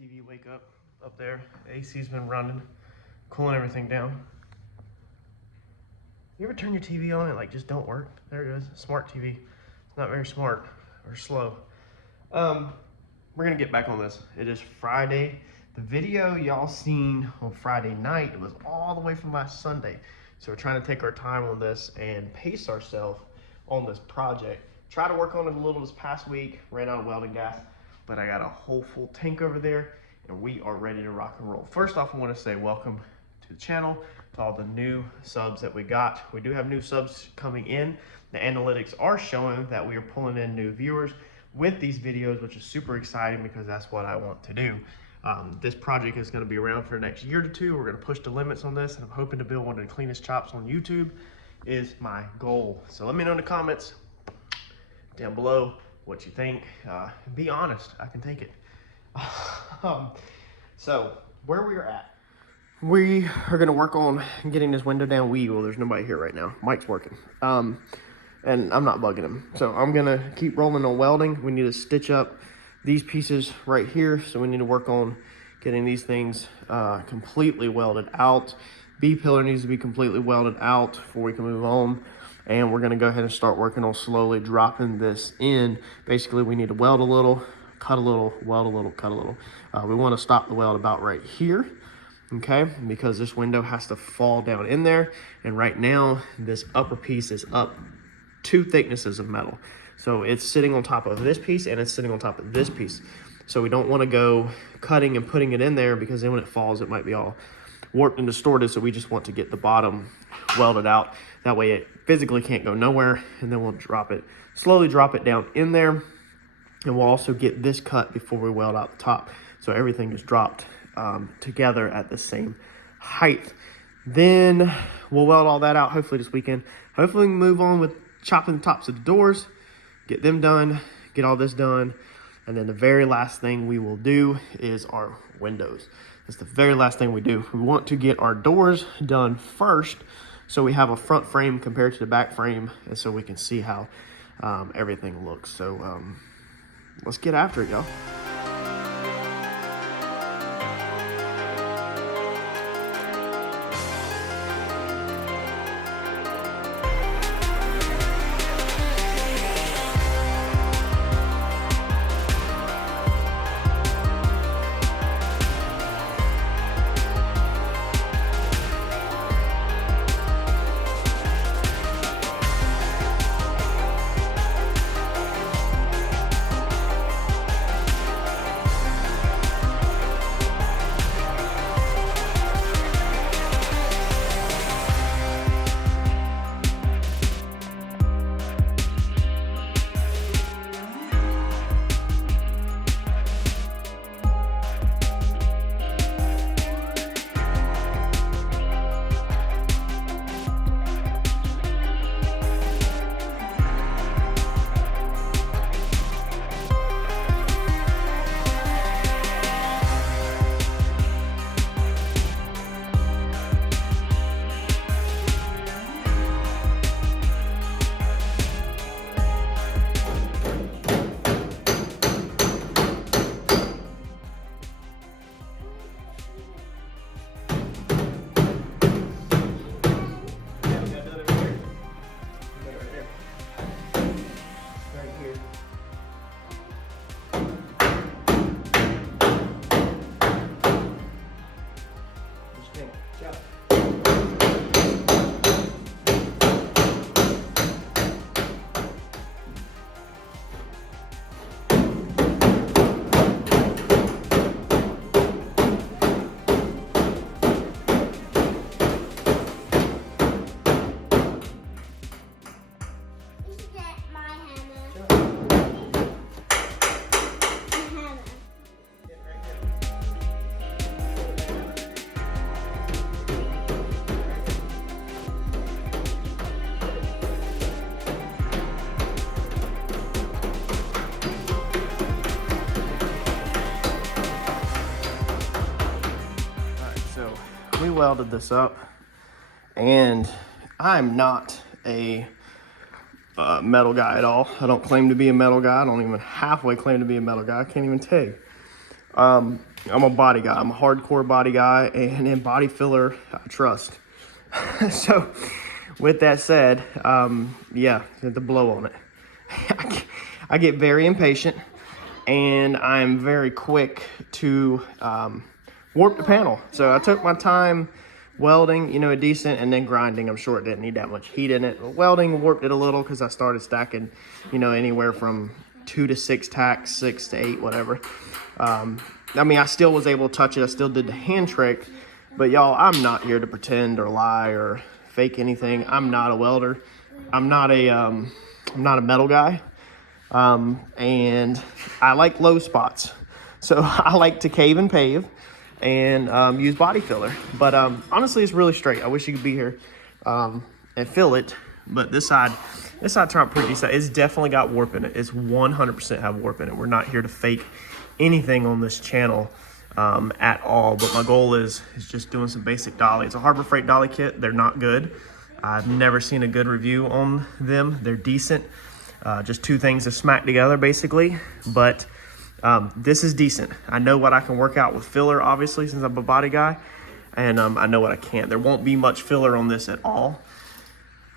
TV wake up there. AC's been running, cooling everything down. You ever turn your TV on and it like just don't work? There it is, smart TV. It's not very smart or slow. We're gonna get back on this. It is Friday. The video y'all seen on Friday night was all the way from last Sunday. So we're trying to take our time on this and pace ourselves on this project. Try to work on it a little this past week, ran out of welding gas, but I got a whole full tank over there and we are ready to rock and roll. First off, I want to say welcome to the channel, to all the new subs that we got. We do have new subs coming in. The analytics are showing that we are pulling in new viewers with these videos, which is super exciting because that's what I want to do. This project is going to be around for the next year to two. We're going to push the limits on this, and I'm hoping to build one of the cleanest chops on YouTube is my goal. So let me know in the comments down below what you think. Be honest, I can take it. So where we are at, we are going to work on getting this window down. Well, there's nobody here right now. Mike's working. And I'm not bugging him. So I'm going to keep rolling on welding. We need to stitch up these pieces right here. So we need to work on getting these things completely welded out. B-pillar needs to be completely welded out before we can move on. And we're going to go ahead and start working on slowly dropping this in. Basically, we need to weld a little, cut a little, weld a little, cut a little. We want to stop the weld about right here. Okay, because this window has to fall down in there, and right now this upper piece is up 2 thicknesses of metal, so it's sitting on top of this piece and it's sitting on top of this piece. So we don't want to go cutting and putting it in there because then when it falls it might be all warped and distorted. So we just want to get the bottom welded out, that way it physically can't go nowhere, and then we'll drop it, slowly drop it down in there, and we'll also get this cut before we weld out the top, so everything is dropped together at the same height. Then we'll weld all that out hopefully this weekend. Hopefully we can move on with chopping the tops of the doors, get them done, get all this done, and then the very last thing we will do is our windows. That's the very last thing we do. We want to get our doors done first so we have a front frame compared to the back frame, and so we can see how everything looks. So let's get after it, y'all. We welded this up, and I'm not a metal guy at all. I don't claim to be a metal guy. I don't even halfway claim to be a metal guy. I can't even tell you. I'm a body guy. I'm a hardcore body guy, and in body filler, I trust. So, with that said, yeah, the blow on it. I get very impatient, and I'm very quick to warp the panel. So I took my time welding, you know, a decent, and then grinding. I'm sure it didn't need that much heat in it. Welding warped it a little because I started stacking, you know, anywhere from 2 to 6 tacks, 6 to 8, whatever. I mean, I still was able to touch it. I still did the hand trick, but y'all, I'm not here to pretend or lie or fake anything. I'm not a welder. I'm not a metal guy. And I like low spots. So I like to cave and pave and use body filler. But honestly, it's really straight. I wish you could be here and feel it. But this side turned out pretty decent. It's definitely got warp in it. It's 100% have warp in it. We're not here to fake anything on this channel at all. But my goal is just doing some basic dolly. It's a Harbor Freight dolly kit. They're not good. I've never seen a good review on them. They're decent. Just two things to smack together, basically. But this is decent. I know what I can work out with filler, obviously, since I'm a body guy. And I know what I can't. There won't be much filler on this at all.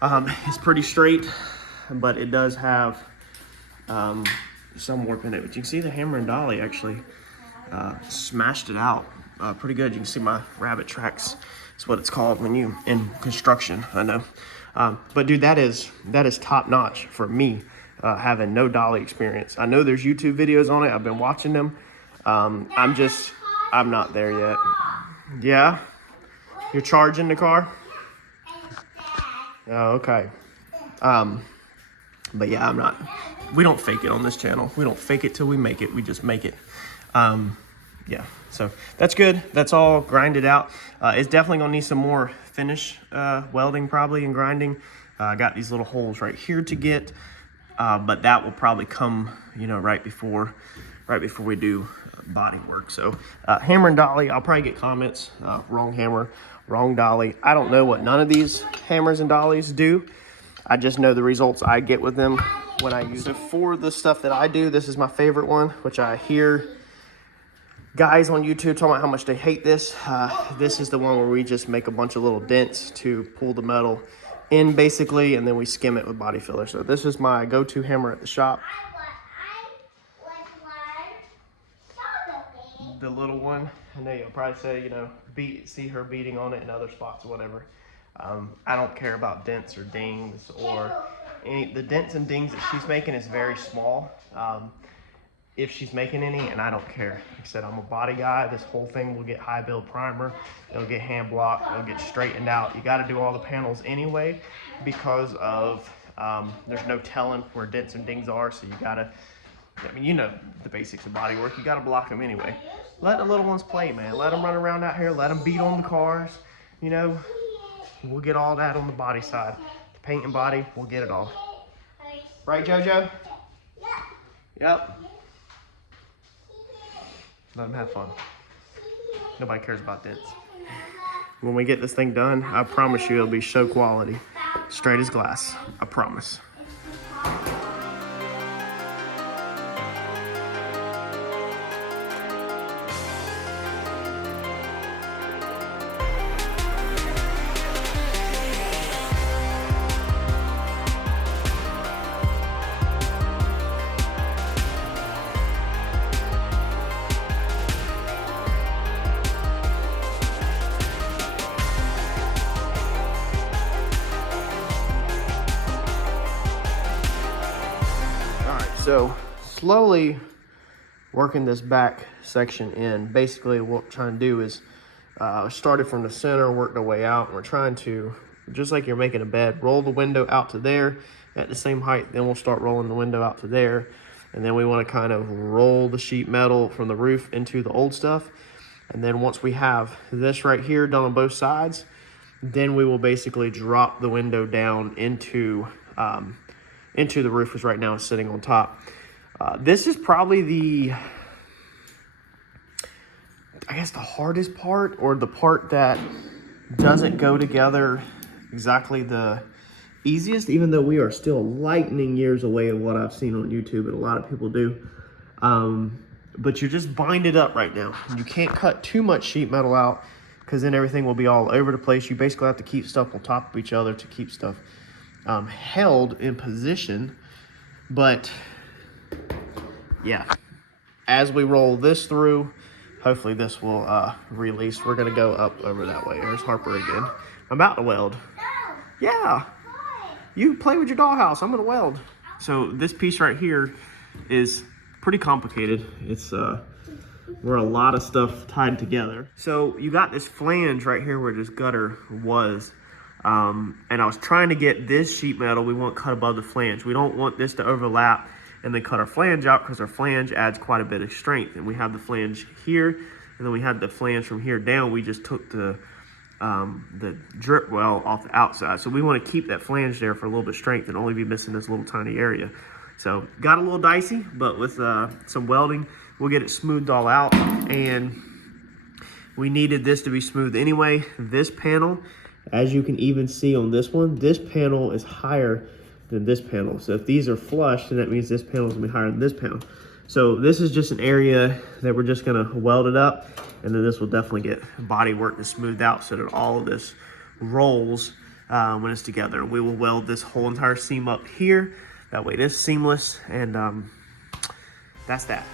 It's pretty straight, but it does have some warp in it. But you can see the hammer and dolly actually smashed it out pretty good. You can see my rabbit tracks. That's what it's called when you in construction, I know. But dude, that is top notch for me, having no dolly experience. I know there's YouTube videos on it. I've been watching them. I'm not there yet. Yeah? You're charging the car? Oh, okay. But yeah, I'm not. We don't fake it on this channel. We don't fake it till we make it. We just make it. Yeah, so that's good. That's all grinded out. It's definitely gonna need some more finish welding probably and grinding. I got these little holes right here to get, but that will probably come, you know, right before we do body work. So hammer and dolly, I'll probably get comments. Wrong hammer, wrong dolly. I don't know what none of these hammers and dollies do. I just know the results I get with them when I use it. For the stuff that I do, this is my favorite one, which I hear guys on YouTube talking about how much they hate this. This is the one where we just make a bunch of little dents to pull the metal in, basically, and then we skim it with body filler. So this is my go-to hammer at the shop. The little one, I know you'll probably say, you know, see her beating on it in other spots or whatever. I don't care about dents or dings or the dents and dings that she's making is very small. If she's making any, and I don't care. Like I said, I'm a body guy. This whole thing will get high build primer. It'll get hand blocked. It'll get straightened out. You got to do all the panels anyway because of there's no telling where dents and dings are. So you got to, I mean, you know the basics of body work. You got to block them anyway. Let the little ones play, man. Let them run around out here. Let them beat on the cars. You know, we'll get all that on the body side. The paint and body, we'll get it all. Right, JoJo? Yep. Let them have fun. Nobody cares about dents. When we get this thing done, I promise you it'll be show quality. Straight as glass. I promise. So slowly working this back section in. Basically what we're trying to do is started from the center, worked our way out, and we're trying to, just like you're making a bed, roll the window out to there at the same height. Then we'll start rolling the window out to there, and then we want to kind of roll the sheet metal from the roof into the old stuff. And then once we have this right here done on both sides, then we will basically drop the window down into the roof, which right now is sitting on top. This is probably the hardest part, or the part that doesn't go together exactly the easiest, even though we are still lightning years away of what I've seen on YouTube and a lot of people do. but you're just binded up right now. You can't cut too much sheet metal out because then everything will be all over the place. You basically have to keep stuff on top of each other to keep stuff held in position. But yeah, as we roll this through, hopefully this will release. We're gonna go up over that way. There's Harper again. I'm about to weld. Yeah, you play with your dollhouse. I'm gonna weld. So this piece right here is pretty complicated. It's where a lot of stuff tied together. So you got this flange right here where this gutter was. And I was trying to get this sheet metal, we want cut above the flange. We don't want this to overlap and then cut our flange out because our flange adds quite a bit of strength. And we have the flange here, and then we had the flange from here down. We just took the drip well off the outside. So we want to keep that flange there for a little bit of strength and only be missing this little tiny area. So got a little dicey, but with some welding, we'll get it smoothed all out. And we needed this to be smooth anyway. This panel, as you can even see on this one, this panel is higher than this panel. So if these are flush, then that means this panel is gonna be higher than this panel. So this is just an area that we're just gonna weld it up, and then this will definitely get body work to smooth out so that all of this rolls when it's together. We will weld this whole entire seam up here. That way it is seamless, and that's that.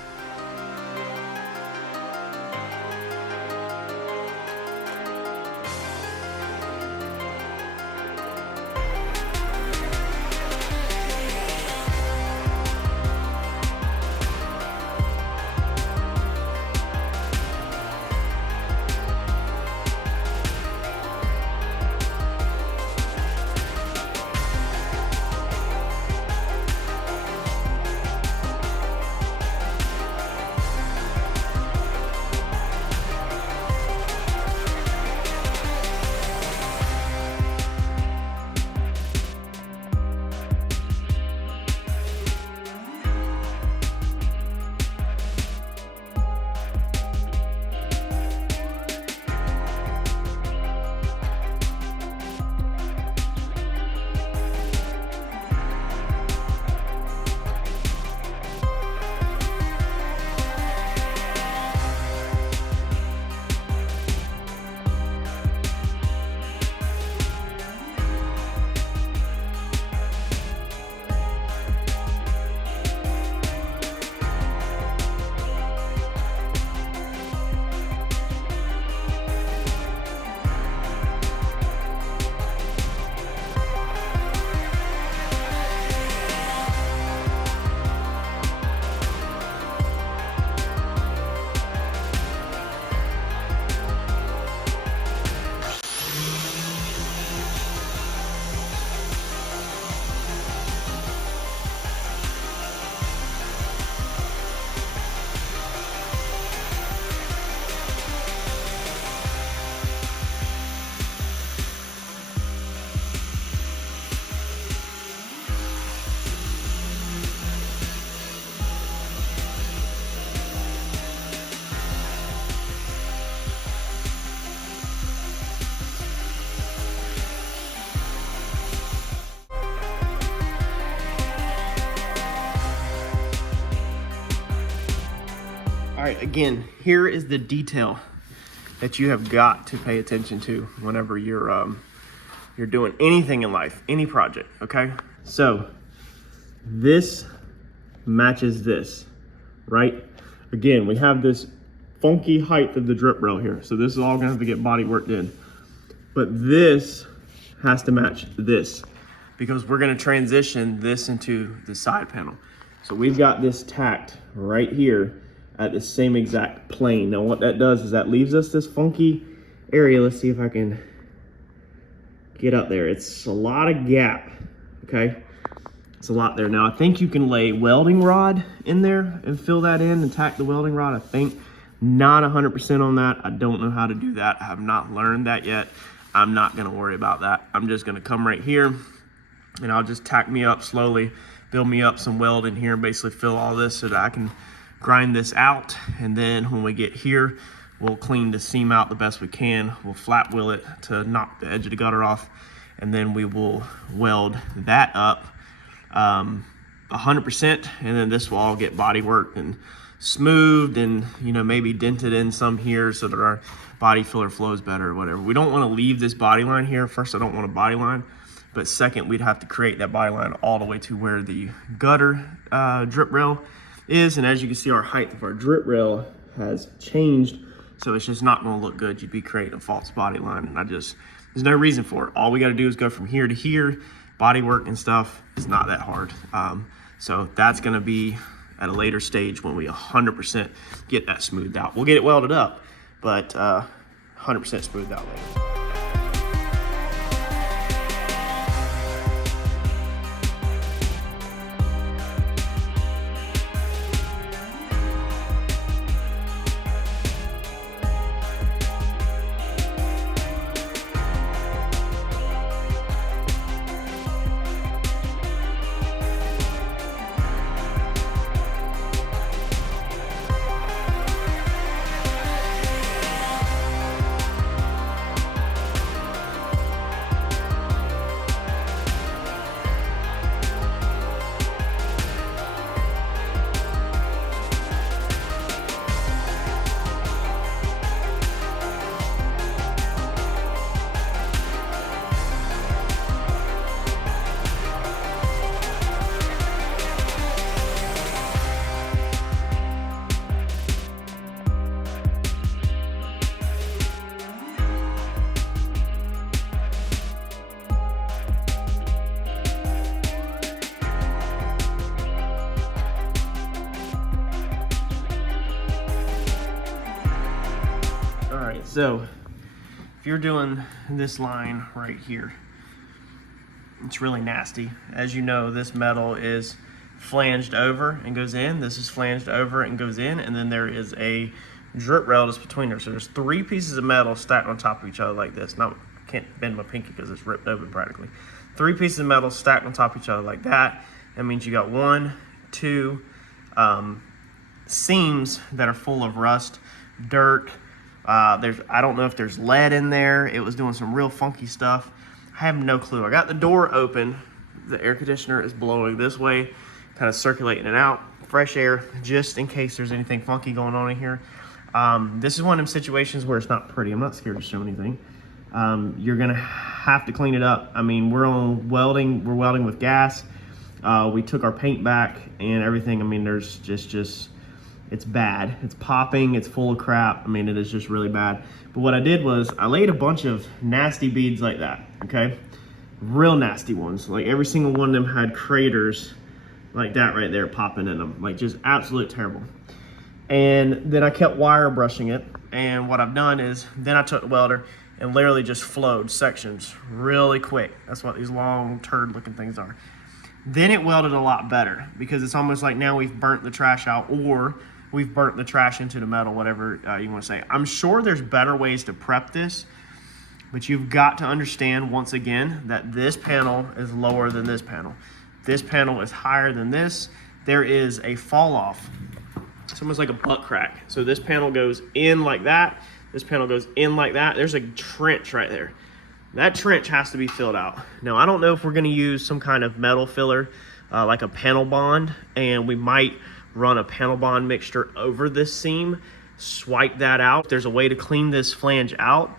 All right, again, here is the detail that you have got to pay attention to whenever you're doing anything in life, any project, okay? So this matches this, right? Again, we have this funky height of the drip rail here. So this is all gonna have to get body worked in. But this has to match this because we're gonna transition this into the side panel. So we've got this tacked right here at the same exact plane. Now what that does is that leaves us this funky area. Let's see if I can get up there. It's a lot of gap, okay? It's a lot there. Now I think you can lay welding rod in there and fill that in and tack the welding rod, I think. Not 100% on that. I don't know how to do that. I have not learned that yet. I'm not gonna worry about that. I'm just gonna come right here and I'll just tack me up slowly, build me up some weld in here, and basically fill all this so that I can grind this out. And then when we get here, we'll clean the seam out the best we can. We'll flat wheel it to knock the edge of the gutter off, and then we will weld that up 100%, and then this will all get body worked and smoothed and, you know, maybe dented in some here so that our body filler flows better or whatever. We don't want to leave this body line here. First, I don't want a body line, but second, we'd have to create that body line all the way to where the gutter drip rail is. And as you can see, our height of our drip rail has changed, so it's just not going to look good. You'd be creating a false body line, and there's no reason for it. All we got to do is go from here to here. Body work and stuff is not that hard. So that's going to be at a later stage when we 100% get that smoothed out. We'll get it welded up, but 100% smoothed out later. So if you're doing this line right here, it's really nasty. As you know, this metal is flanged over and goes in. This is flanged over and goes in, and then there is a drip rail that's between there. So there's 3 pieces of metal stacked on top of each other like this. Now I can't bend my pinky because it's ripped open practically. 3 pieces of metal stacked on top of each other like that. That means you got 1, 2 seams that are full of rust, dirt. I don't know if there's lead in there. It was doing some real funky stuff. I have no clue. I got the door open. The air conditioner is blowing this way, kind of circulating it out. Fresh air, just in case there's anything funky going on in here. This is one of them situations where it's not pretty. I'm not scared to show anything. You're gonna have to clean it up. I mean, we're welding with gas. We took our paint back and everything. I mean, there's just it's bad. It's popping, it's full of crap. I mean, it is just really bad. But what I did was I laid a bunch of nasty beads like that, okay? Real nasty ones. Like every single one of them had craters like that right there popping in them. Like just absolute terrible. And then I kept wire brushing it. And what I've done is then I took the welder and literally just flowed sections really quick. That's what these long turd looking things are. Then it welded a lot better because it's almost like now we've burnt the trash out, or we've burnt the trash into the metal, whatever you want to say. I'm sure there's better ways to prep this, but you've got to understand once again that this panel is lower than this panel. This panel is higher than this. There is a fall off. It's almost like a butt crack. So this panel goes in like that. This panel goes in like that. There's a trench right there. That trench has to be filled out. Now, I don't know if we're gonna use some kind of metal filler, like a panel bond, and we might run a panel bond mixture over this seam, swipe that out. If there's a way to clean this flange out,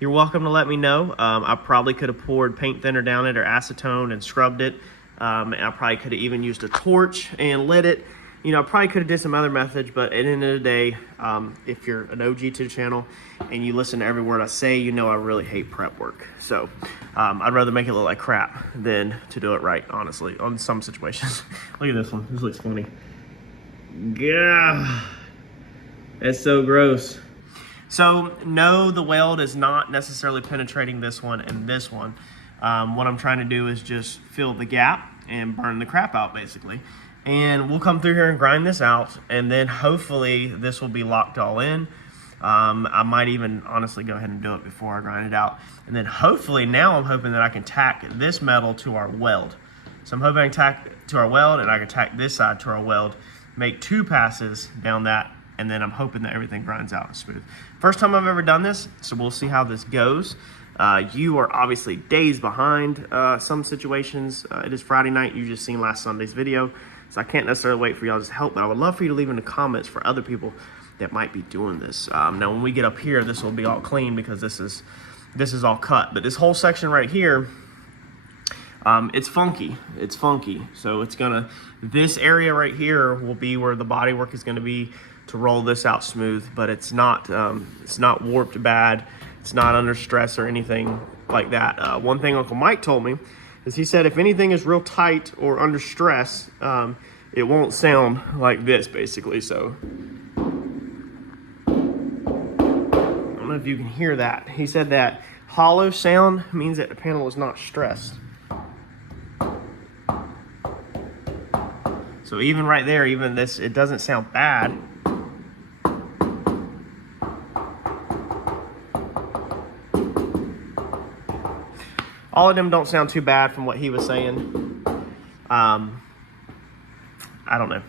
you're welcome to let me know. I probably could have poured paint thinner down it or acetone and scrubbed it. And I probably could have even used a torch and lit it. You know, I probably could have did some other methods, but at the end of the day, if you're an OG to the channel and you listen to every word I say, you know I really hate prep work. So I'd rather make it look like crap than to do it right, honestly, on some situations. Look at this one. This looks funny. Yeah, it's so gross. So no, the weld is not necessarily penetrating this one and this one. What I'm trying to do is just fill the gap and burn the crap out, basically. And we'll come through here and grind this out, and then hopefully this will be locked all in. I might even honestly go ahead and do it before I grind it out. And then hopefully now I'm hoping that I can tack this metal to our weld. So I'm hoping I can tack it to our weld, and I can tack this side to our weld, make 2 passes down that, and then I'm hoping that everything grinds out and smooth. First time I've ever done this, so we'll see how this goes. You are obviously days behind some situations. It is Friday night. You just seen last Sunday's video. So I can't necessarily wait for y'all's help, but I would love for you to leave in the comments for other people that might be doing this. Now when we get up here, this will be all clean because this is all cut. But this whole section right here, it's funky. It's funky. So it's gonna, this area right here will be where the body work is gonna be to roll this out smooth, but it's not warped bad. It's not under stress or anything like that. One thing Uncle Mike told me is he said if anything is real tight or under stress, it won't sound like this basically. So I don't know if you can hear that. He said that hollow sound means that the panel is not stressed. So even right there, even this, it doesn't sound bad. All of them don't sound too bad from what he was saying. I don't know.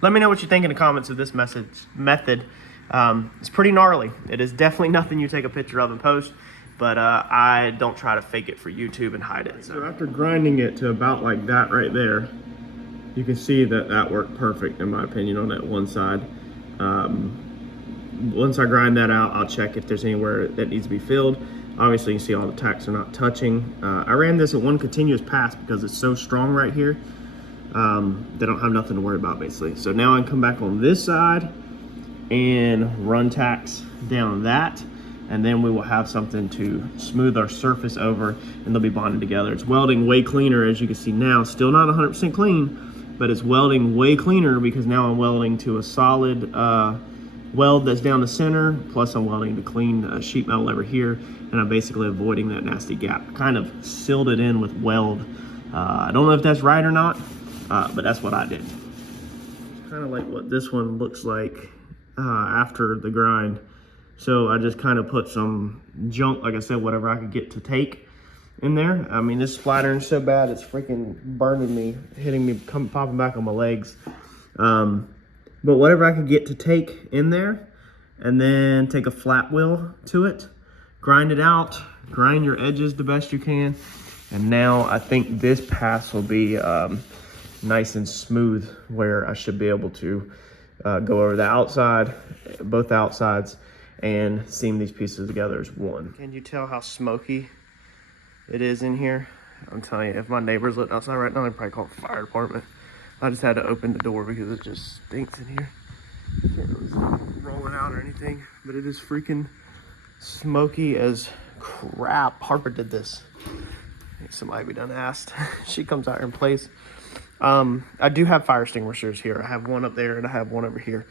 Let me know what you think in the comments of this method. It's pretty gnarly. It is definitely nothing you take a picture of and post, but I don't try to fake it for YouTube and hide it. So after grinding it to about like that right there, you can see that that worked perfect in my opinion on that one side. Once I grind that out, I'll check if there's anywhere that needs to be filled. Obviously you see all the tacks are not touching. I ran this at one continuous pass because it's so strong right here. They don't have nothing to worry about basically. So now I can come back on this side and run tacks down that, and then we will have something to smooth our surface over and they'll be bonded together. It's welding way cleaner, as you can see now. Still not 100% clean, but it's welding way cleaner because now I'm welding to a solid weld that's down the center, plus I'm welding to clean sheet metal over here, and I'm basically avoiding that nasty gap. Kind of sealed it in with weld. I don't know if that's right or not, but that's what I did. It's kind of like what this one looks like after the grind. So I just kind of put some junk, like I said, whatever I could get to take in there. I mean, this splattering so bad, it's freaking burning me, hitting me, popping back on my legs. But whatever I could get to take in there, and then take a flat wheel to it, grind it out, grind your edges the best you can. And now I think this pass will be nice and smooth, where I should be able to go over the outside, both outsides, and seam these pieces together as one. Can you tell how smoky it is in here? I'm telling you, if my neighbors looked outside right now, they'd probably call the fire department. I just had to open the door because it just stinks in here. Can't really see rolling out or anything, but it is freaking smoky as crap. Harper did this. I think somebody be done asked. She comes out here and plays. I do have fire extinguishers here. I have one up there and I have one over here.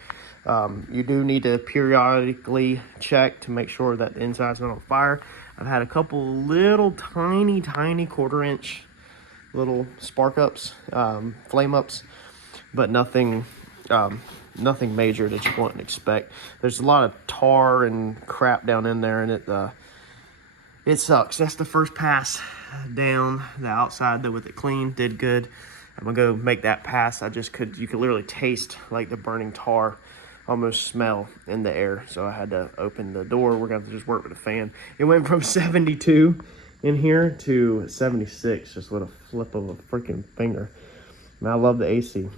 You do need to periodically check to make sure that the inside's not on fire. I've had a couple little tiny 1/4-inch little spark ups, flame ups, but nothing major that you wouldn't expect. There's a lot of tar and crap down in there, and it sucks. That's the first pass down the outside, though, with it clean, did good. I'm gonna go make that pass. You could literally taste like the burning tar, almost smell in the air. So I had to open the door. We're gonna have to just work with a fan. It went from 72 in here to 76, just with a flip of a freaking finger. Man, I love the AC.